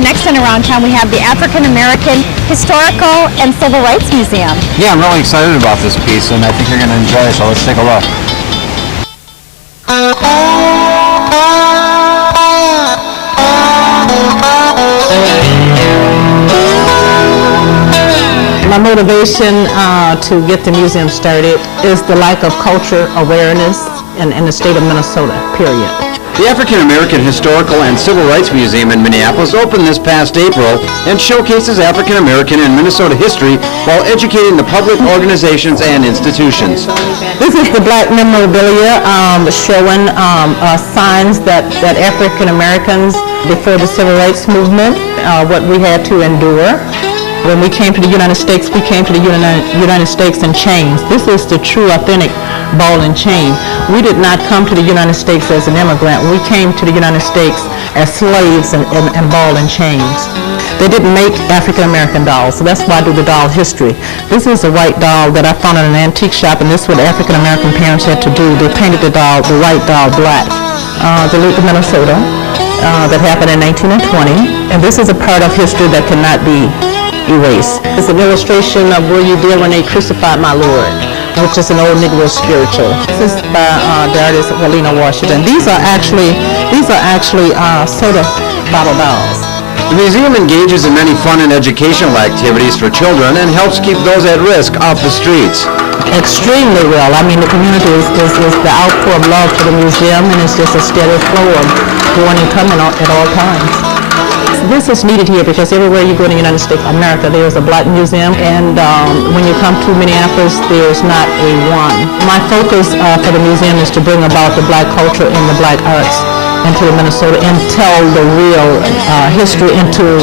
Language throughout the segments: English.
Next and around town we have the African American Historical and Civil Rights Museum. Yeah, I'm really excited about this piece, and I think you're going to enjoy it, so let's take a look. My motivation to get the museum started is the lack of culture awareness in the state of Minnesota, period. The African American Historical and Civil Rights Museum in Minneapolis opened this past April and showcases African American and Minnesota history while educating the public, organizations, and institutions. This is the black memorabilia showing signs that African Americans before the Civil Rights Movement, what we had to endure. When we came to the United States, we came to the United States in chains. This is the true, authentic ball and chain. We did not come to the United States as an immigrant. We came to the United States as slaves and ball and chains. They didn't make African American dolls, so that's why I do the doll history. This is a white doll that I found in an antique shop, and this is what African American parents had to do. They painted the doll, the white doll, black. They lived in Minnesota. That happened in 1920, and this is a part of history that cannot be erased. It's an illustration of where you did when they crucified my Lord, which is an old Negro spiritual. This is by the artist Walina Washington. These are actually soda bottle dolls. The museum engages in many fun and educational activities for children and helps keep those at risk off the streets. Extremely well. I mean, the community is the outpour of love for the museum, and it's just a steady flow of going and coming at all times. This is needed here because everywhere you go in the United States of America, there's a black museum, and when you come to Minneapolis, there's not a one. My focus for the museum is to bring about the black culture and the black arts into Minnesota and tell the real history, and to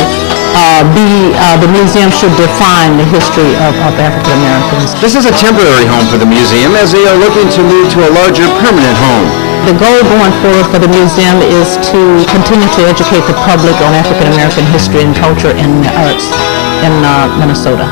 the museum should define the history of African Americans. This is a temporary home for the museum as they are looking to move to a larger permanent home. The goal going forward for the museum is to continue to educate the public on African American history and culture and the arts in Minnesota.